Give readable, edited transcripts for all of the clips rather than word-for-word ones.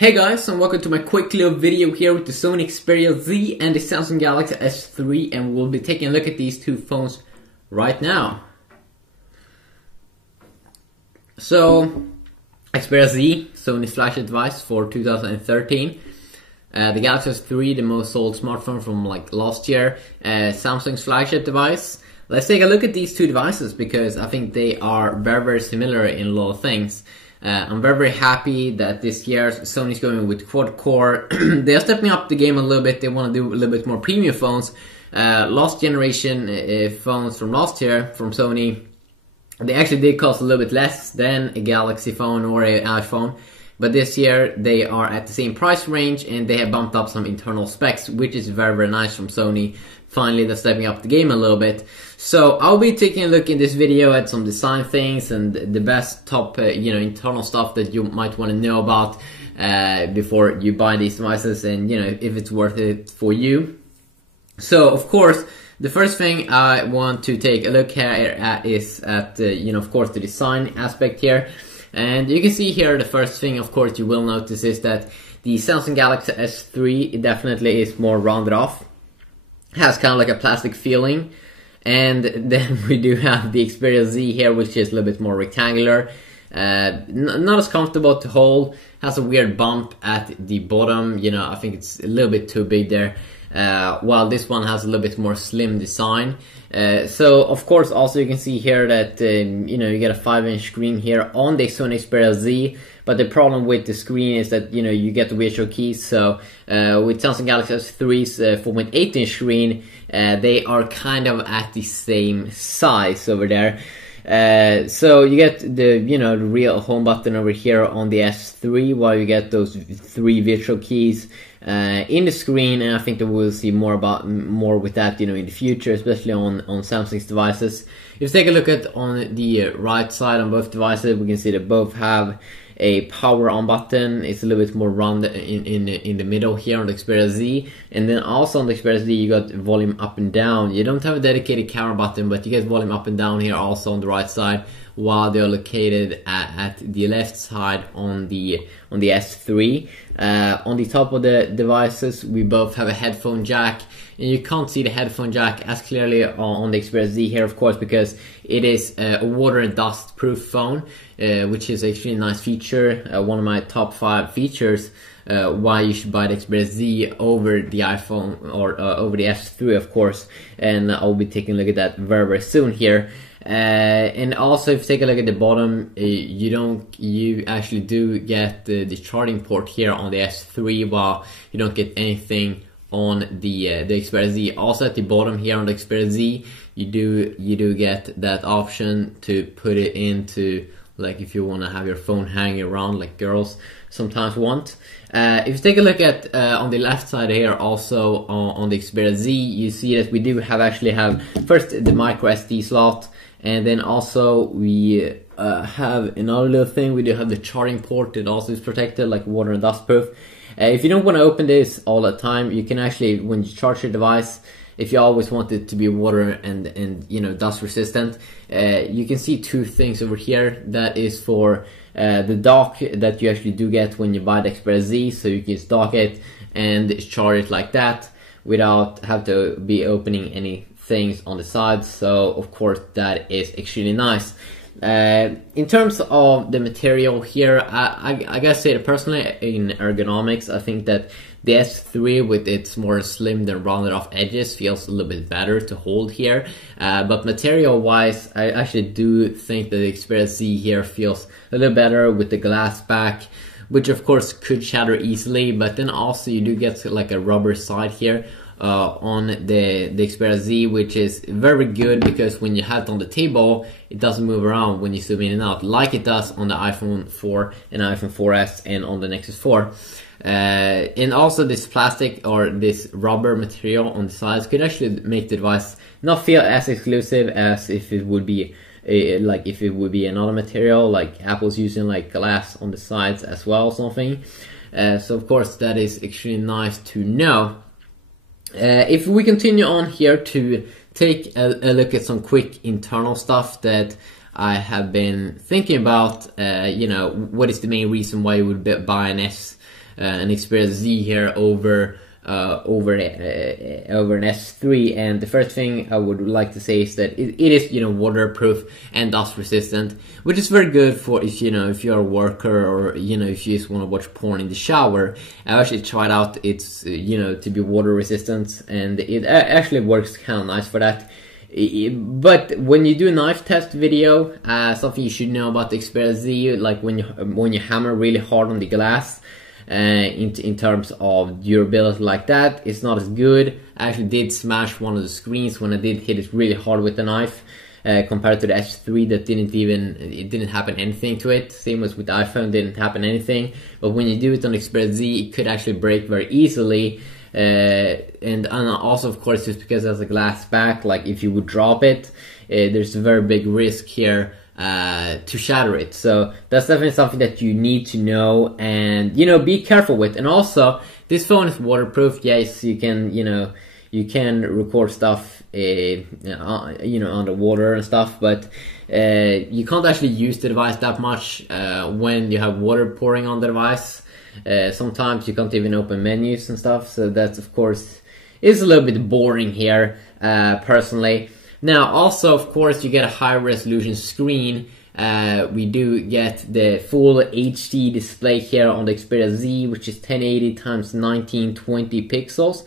Hey guys, and welcome to my quick little video here with the Sony Xperia Z and the Samsung Galaxy S3, and we'll be taking a look at these two phones right now. So, Xperia Z, Sony's flagship device for 2013. The Galaxy S3, the most sold smartphone from last year. Samsung's flagship device. Let's take a look at these two devices because I think they are very similar in a lot of things. I'm very happy that this year Sony's going with quad-core. They're stepping up the game a little bit. They want to do a little bit more premium phones. Last generation phones from last year from Sony, they actually did cost a little bit less than a Galaxy phone or an iPhone. But this year they are at the same price range and they have bumped up some internal specs, which is very nice from Sony. Finally, they're stepping up the game a little bit. So I'll be taking a look in this video at some design things and the best top internal stuff that you might want to know about before you buy these devices, and if it's worth it for you. So of course, the first thing I want to take a look at is at of course the design aspect here. And you can see here, the first thing of course you will notice is that the Samsung Galaxy S3 definitely is more rounded off. Has kind of like a plastic feeling. And then we do have the Xperia Z here, which is a little bit more rectangular. Not as comfortable to hold. Has a weird bump at the bottom. I think it's a little bit too big there. While this one has a little bit more slim design. So of course also you can see here that you get a 5-inch screen here on the Sony Xperia Z, but the problem with the screen is that you get the virtual keys. So with Samsung Galaxy S3's 4.8-inch screen, they are kind of at the same size over there. So you get the the real home button over here on the S3, while you get those 3 virtual keys in the screen, and I think that we'll see more with that in the future, especially on Samsung's devices. If you take a look at on the right side on both devices, we can see that both have a power on button. It's a little bit more round in the middle here on the Xperia Z, and then also on the Xperia Z you got volume up and down. You don't have a dedicated camera button, but you get volume up and down here also on the right side, while they're located at the left side on the S3. On the top of the devices we both have a headphone jack, and you can't see the headphone jack as clearly on the Xperia Z here, of course, because it is a water and dust proof phone, which is actually a nice feature. One of my top 5 features why you should buy the Xperia Z over the iPhone or over the S3, of course, and I'll be taking a look at that very soon here. And also, if you take a look at the bottom, you actually do get the charging port here on the S3, while you don't get anything on the Xperia Z. Also at the bottom here on the Xperia Z, you do get that option to put it into, like, if you want to have your phone hanging around like girls sometimes want. If you take a look at on the left side here, also on the Xperia Z, you see that we do actually have first the micro SD slot, and then also we have another little thing. We do have the charging port that also is protected, like water and dust proof. If you don't want to open this all the time, you can actually, when you charge your device, if you always want it to be water and dust resistant, you can see 2 things over here. That is for the dock that you actually do get when you buy the Xperia Z, so you can just dock it and charge it like that without have to be opening any things on the sides. So of course that is extremely nice. In terms of the material here, I gotta say that personally, in ergonomics, I think that the S3 with its more slimmed and rounded off edges feels a little bit better to hold here. But material wise, I actually do think that the Xperia Z here feels a little better with the glass back, which of course could shatter easily, but then also you do get like a rubber side here on the Xperia Z, which is very good because when you have it on the table, it doesn't move around when you zoom in and out like it does on the iPhone 4 and iPhone 4S and on the Nexus 4. And also this plastic or this rubber material on the sides could actually make the device not feel as exclusive as if it would be another material, like Apple's using like glass on the sides as well or something. So of course that is extremely nice to know. If we continue on here to take a look at some quick internal stuff that I have been thinking about, what is the main reason why you would buy an an Xperia Z here over an S3. And the first thing I would like to say is that it is, you know, waterproof and dust resistant, which is very good for if, you know, if you're a worker, or, you know, if you just want to watch porn in the shower. I actually tried out it's, you know, to be water resistant, and it actually works kind of nice for that. But when you do a knife test video, something you should know about the Xperia Z, like when you hammer really hard on the glass, in terms of durability like that, it's not as good. I actually did smash one of the screens when I did hit it really hard with the knife, compared to the S3 that didn't happen anything to it. Same as with the iPhone, didn't happen anything. But when you do it on Xperia Z, it could actually break very easily. And also, of course, just because there's a glass back, like if you would drop it, there's a very big risk here to shatter it. So that's definitely something that you need to know and, you know, be careful with. And also, this phone is waterproof. Yes, you can, you know, you can record stuff, you know, underwater and stuff, but you can't actually use the device that much when you have water pouring on the device. Sometimes you can't even open menus and stuff, so that's, of course, is a little bit boring here, personally. Now, also, of course, you get a high resolution screen. We do get the full HD display here on the Xperia Z, which is 1080 x 1920 pixels,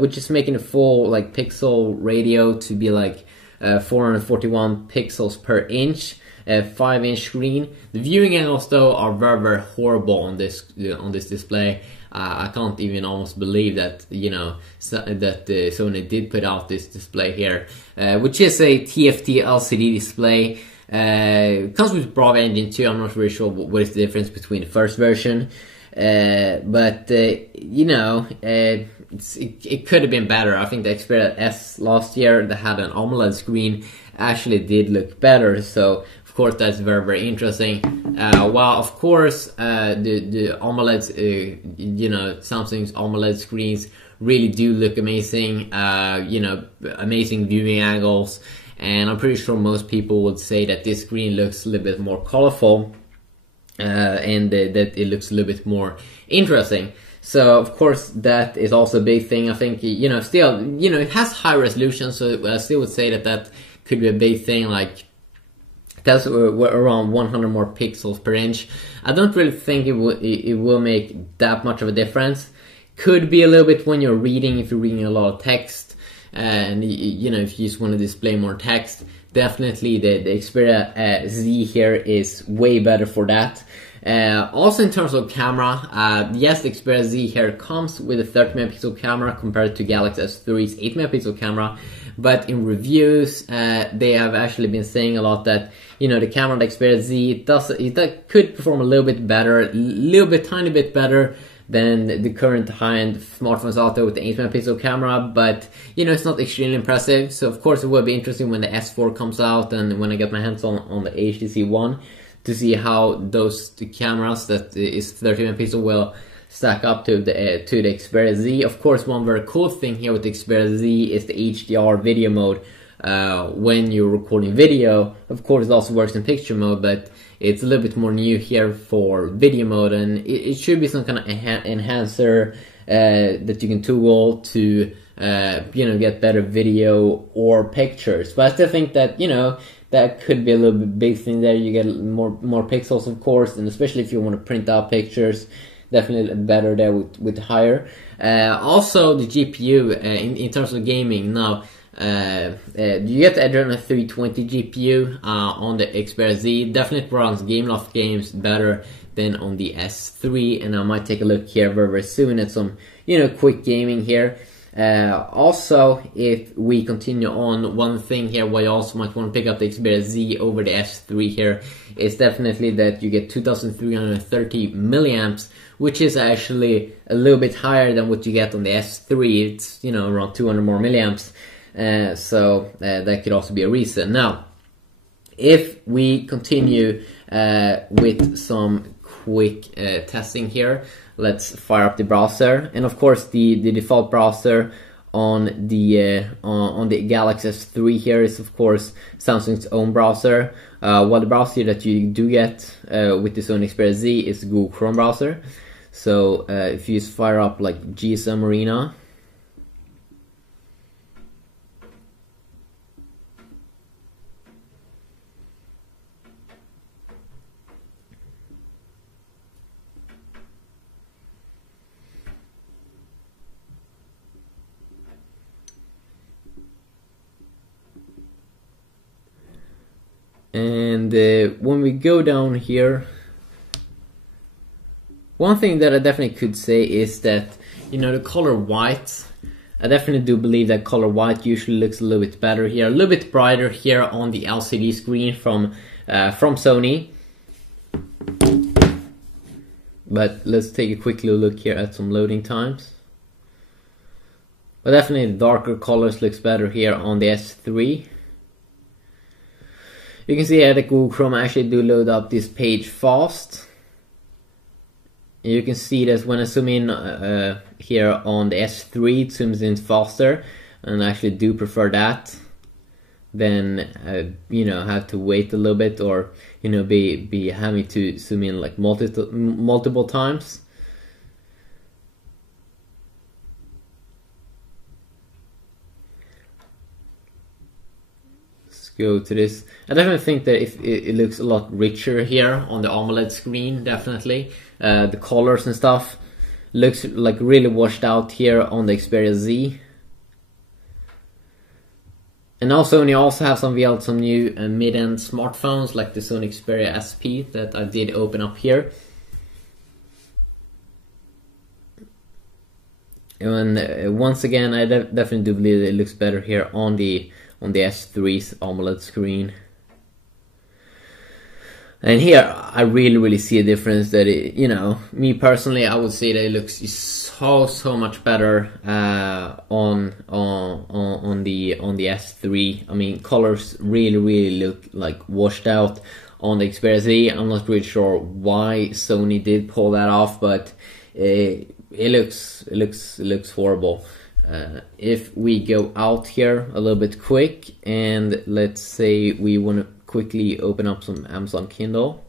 which is making a full, like, pixel ratio to be like 441 pixels per inch. 5-inch screen. The viewing angles though are very, very horrible on this display. I can't even almost believe that, you know, that Sony did put out this display here, which is a TFT LCD display. Comes with Bravo Engine 2. I'm not really sure what is the difference between the first version, but you know, it could have been better. I think the Xperia S last year that had an AMOLED screen actually did look better. So of course that's very, very interesting. While of course the AMOLEDs, you know, Samsung's AMOLED screens really do look amazing. You know, amazing viewing angles, and I'm pretty sure most people would say that this screen looks a little bit more colorful, and that it looks a little bit more interesting. So of course that is also a big thing. I think, you know, still, you know, it has high resolution, so I still would say that that could be a big thing. Like, that's around 100 more pixels per inch. I don't really think it will make that much of a difference. Could be a little bit when you're reading, if you're reading a lot of text, and you know, if you just want to display more text. Definitely the Xperia Z here is way better for that. Also in terms of camera, yes, the Xperia Z here comes with a 30 megapixel camera compared to Galaxy S3's 8 megapixel camera, but in reviews they have actually been saying a lot that, you know, the camera on the Xperia Z that could perform a little bit better, tiny bit better than the current high-end smartphones out there with the 8 megapixel camera, but you know, it's not extremely impressive. So of course it will be interesting when the S4 comes out and when I get my hands on the HTC One to see how those cameras that is 30 megapixel will stack up to the Xperia Z. Of course, one very cool thing here with the Xperia Z is the HDR video mode. When you're recording video, of course it also works in picture mode, but it's a little bit more new here for video mode, and it should be some kind of enhancer that you can toggle to you know, get better video or pictures. But I still think that, you know, that could be a little bit big thing there. You get more pixels, of course, and especially if you want to print out pictures, definitely better there with higher. Also the GPU in terms of gaming now. You get the Adreno 320 GPU on the Xperia Z. Definitely runs Gameloft games better than on the S3, and I might take a look here very, very soon at some, you know, quick gaming here. Also, if we continue on, one thing here why you also might want to pick up the Xperia Z over the S3 here is definitely that you get 2330 milliamps, which is actually a little bit higher than what you get on the S3. It's, you know, around 200 more milliamps. So that could also be a reason. Now, if we continue with some quick testing here, let's fire up the browser. And of course, the default browser on the Galaxy S3 here is of course Samsung's own browser. While the browser that you do get with the Sony Xperia Z is the Google Chrome browser. So if you just fire up like GSM Arena, and when we go down here, one thing that I definitely could say is that, you know, the color white, I definitely do believe that color white usually looks a little bit better here, a little bit brighter here on the LCD screen from Sony. But let's take a quick little look here at some loading times. But definitely the darker colors looks better here on the S3. You can see here that Google Chrome actually do load up this page fast. You can see that when I zoom in here on the S3, it zooms in faster, and I actually do prefer that than you know, have to wait a little bit, or you know, be having to zoom in like multiple times. Go to this. I definitely think that if it looks a lot richer here on the AMOLED screen, definitely. The colors and stuff looks like really washed out here on the Xperia Z. And also, Sony also have unveiled some new mid-end smartphones like the Sony Xperia SP that I did open up here. And once again, I definitely do believe that it looks better here on the S3's AMOLED screen. And here I really see a difference that it, you know, me personally, I would say that it looks so much better on the S3. I mean, colors really look like washed out on the Xperia Z. I'm not really sure why Sony did pull that off, but it looks horrible. If we go out here a little bit quick, and let's say we want to quickly open up some Amazon Kindle.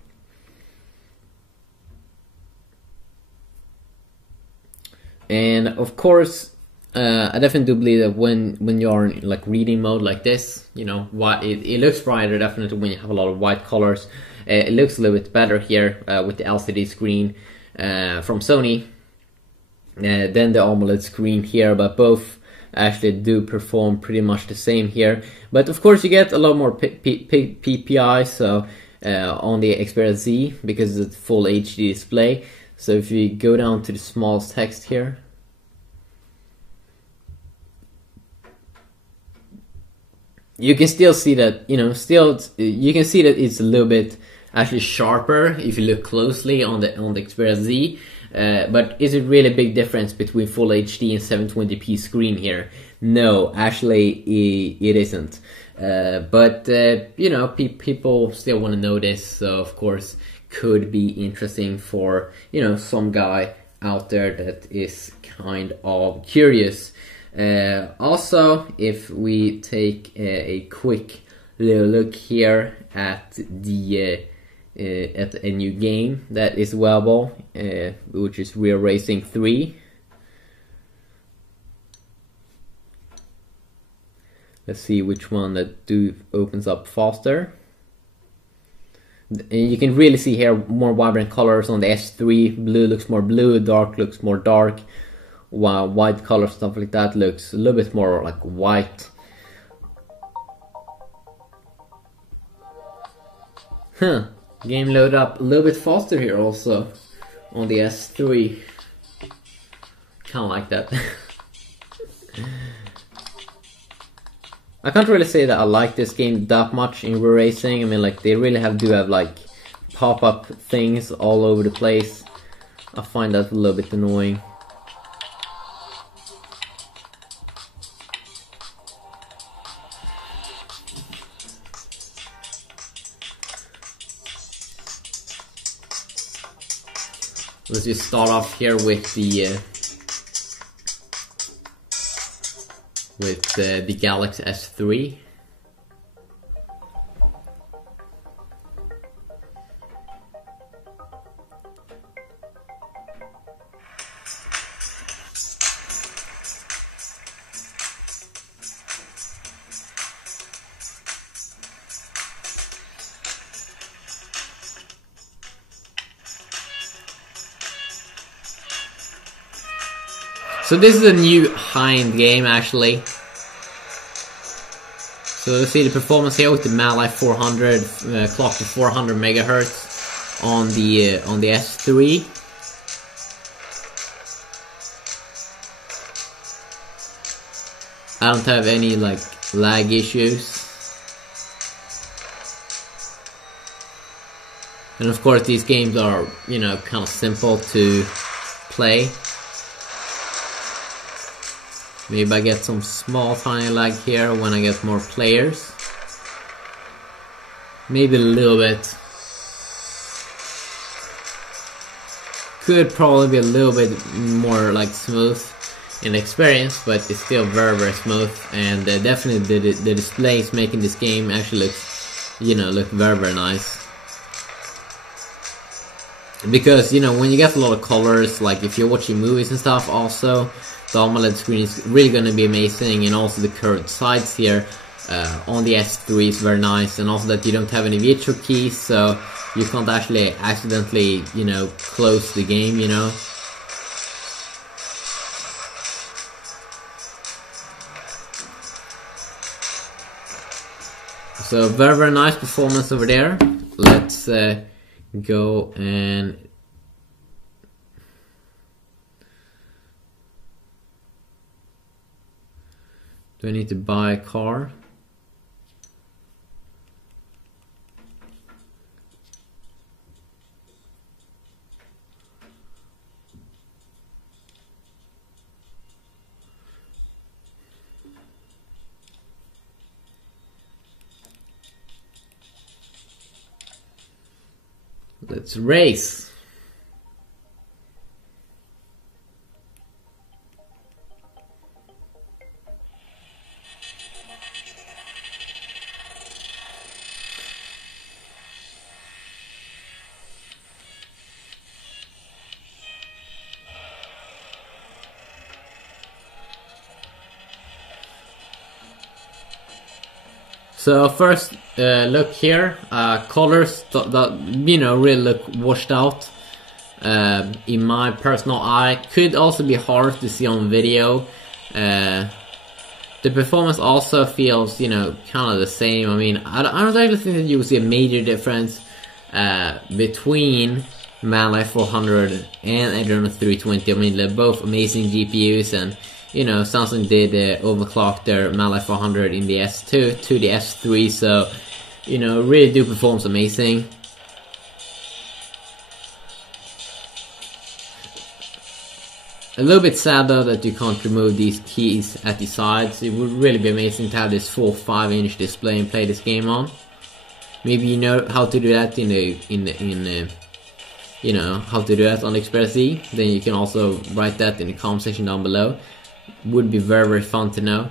And of course, I definitely do believe that when you're in like reading mode like this, you know, it looks brighter definitely when you have a lot of white colors. It looks a little bit better here with the LCD screen from Sony. Then the AMOLED screen here, but both actually do perform pretty much the same here. But of course you get a lot more PPI so on the Xperia Z because it's full HD display. So if you go down to the smallest text here, you can still see that, you know, you can see that it's a little bit actually sharper if you look closely on the Xperia Z. But is it really a big difference between full HD and 720p screen here? No, actually it isn't. But you know, people still want to know this, so of course could be interesting for, you know, some guy out there that is kind of curious. Also, if we take a quick little look here at the at a new game that is available, which is Real Racing 3. Let's see which one that opens up faster. And you can really see here more vibrant colors on the S3. Blue looks more blue, dark looks more dark, while white color stuff like that looks a little bit more like white. Game load up a little bit faster here also on the S3. Kinda like that. I can't really say that I like this game that much in Real Racing. I mean, like, they really do have like pop-up things all over the place. I find that a little bit annoying. Let's just start off here with the Galaxy S3. So this is a new high-end game actually. So let's see the performance here with the Mali 400 clock to 400 megahertz on the S3. I don't have any like lag issues. And of course these games are, you know, kind of simple to play. Maybe I get some small tiny lag here when I get more players. Maybe a little bit. Could probably be a little bit more like smooth in experience, but it's still very smooth. And definitely the displays making this game actually look, you know, look very nice. Because, you know, when you get a lot of colors, like if you're watching movies and stuff, also the AMOLED screen is really going to be amazing. And also the curved sides here on the S3 is very nice. And also that you don't have any virtual keys, so you can't actually accidentally, you know, close the game, you know. So very nice performance over there. Let's go and do I need to buy a car? Let's race. So first look here, colors that you know really look washed out in my personal eye. Could also be hard to see on video. The performance also feels, you know, kind of the same. I mean, I don't actually think that you will see a major difference between Mali 400 and Adreno 320. I mean, they're both amazing GPUs, and you know, Samsung did overclock their Mali 400 in the S2 to the S3, so you know, really do performs amazing. A little bit sad though that you can't remove these keys at the sides. It would really be amazing to have this full 5-inch display and play this game on. Maybe you know how to do that in you know, how to do that on Xperia Z. Then you can also write that in the comment section down below. Would be very fun to know.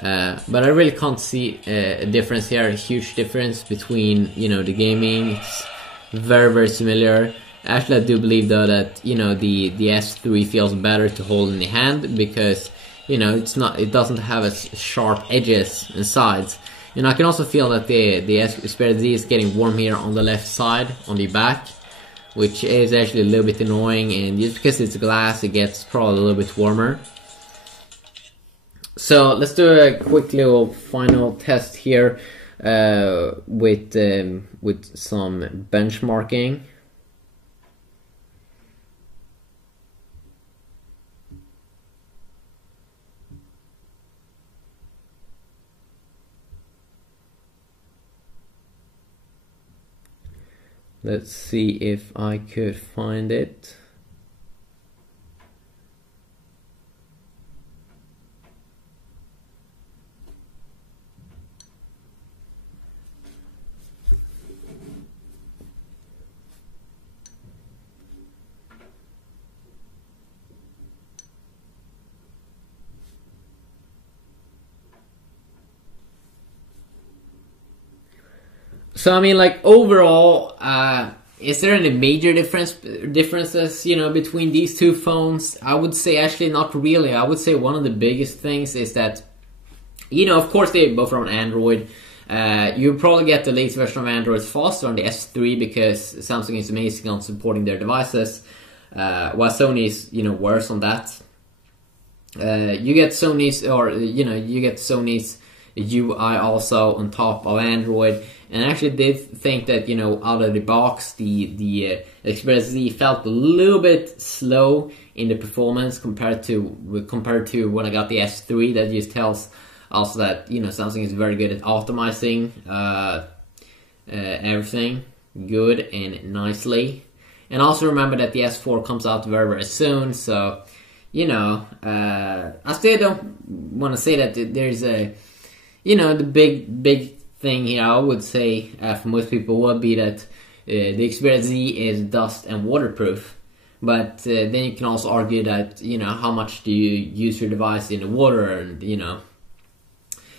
But I really can't see a difference here, a huge difference between, you know, the gaming. It's very similar. Actually, I do believe though that, you know, the S3 feels better to hold in the hand because, you know, it doesn't have as sharp edges and sides. And I can also feel that the Xperia Z is getting warm here on the left side, on the back, which is actually a little bit annoying, and just because it's glass, it gets probably a little bit warmer. So let's do a quick little final test here with some benchmarking. Let's see if I could find it. So I mean, like, overall, is there any major differences, you know, between these two phones? I would say actually not really. I would say one of the biggest things is that, you know, of course they both are on Android. You probably get the latest version of Android faster on the S3 because Samsung is amazing on supporting their devices, while Sony is, you know, worse on that. You get Sony's, or you get Sony's UI also on top of Android. And I actually did think that, out of the box, the Xperia Z felt a little bit slow in the performance compared to when I got the S3. That just tells also that, Samsung is very good at optimizing everything good and nicely. And also remember that the S4 comes out very, very soon, so, I still don't want to say that there's a, the big thing here, I would say, for most people would be that the Xperia Z is dust and waterproof. But then you can also argue that, how much do you use your device in the water, and,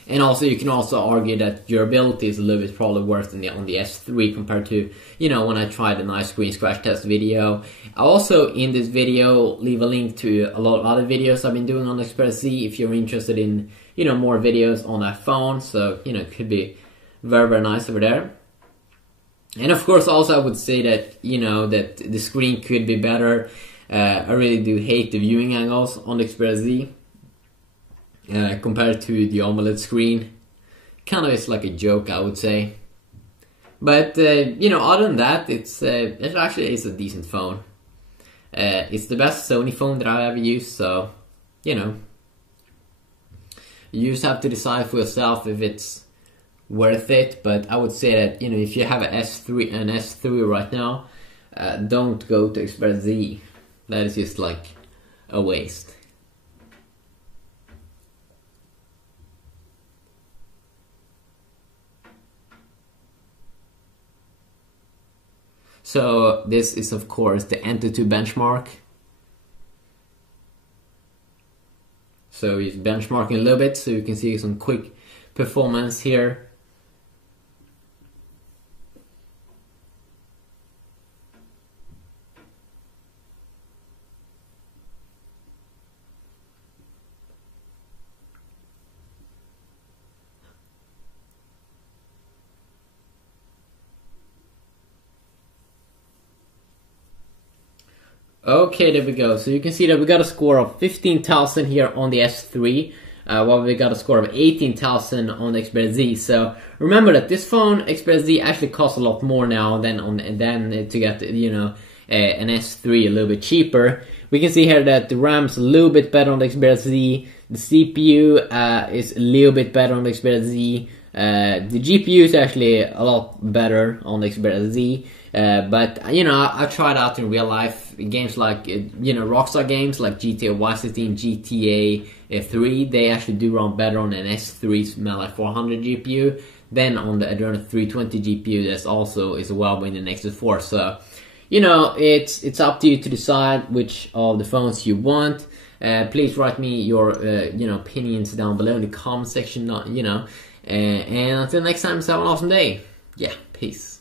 and also you can also argue that durability is a little bit probably worse than on the S3 compared to, when I tried a nice screen scratch test video. I also, in this video, leave a link to a lot of other videos I've been doing on the Xperia Z if you're interested in, more videos on that phone. So, it could be very, very nice over there. And of course, also I would say that, that the screen could be better. I really do hate the viewing angles on the Xperia Z. Compared to the AMOLED screen, kind of is like a joke, I would say. But other than that, it actually is a decent phone. It's the best Sony phone that I've ever used, so you just have to decide for yourself if it's worth it. But I would say that if you have an S3 right now, don't go to Xperia Z. That is just like a waste. So this is of course the Antutu benchmark. So he's benchmarking a little bit so you can see some quick performance here. Okay, there we go. So you can see that we got a score of 15,000 here on the S3, while we got a score of 18,000 on the Xperia Z. So remember that this phone, Xperia Z, actually costs a lot more now than to get an S3 a little bit cheaper. We can see here that the RAM's a little bit better on the Xperia Z. The CPU is a little bit better on the Xperia Z. The GPU is actually a lot better on the Xperia Z. But I've tried out in real life games like Rockstar games like GTA Vice City and GTA 3. They actually do run better on an S3 Mali 400 GPU than on the Adreno 320 GPU. That's also is well in the Nexus 4. So it's up to you to decide which of the phones you want. Please write me your opinions down below in the comment section. And until next time, have an awesome day. Yeah, peace.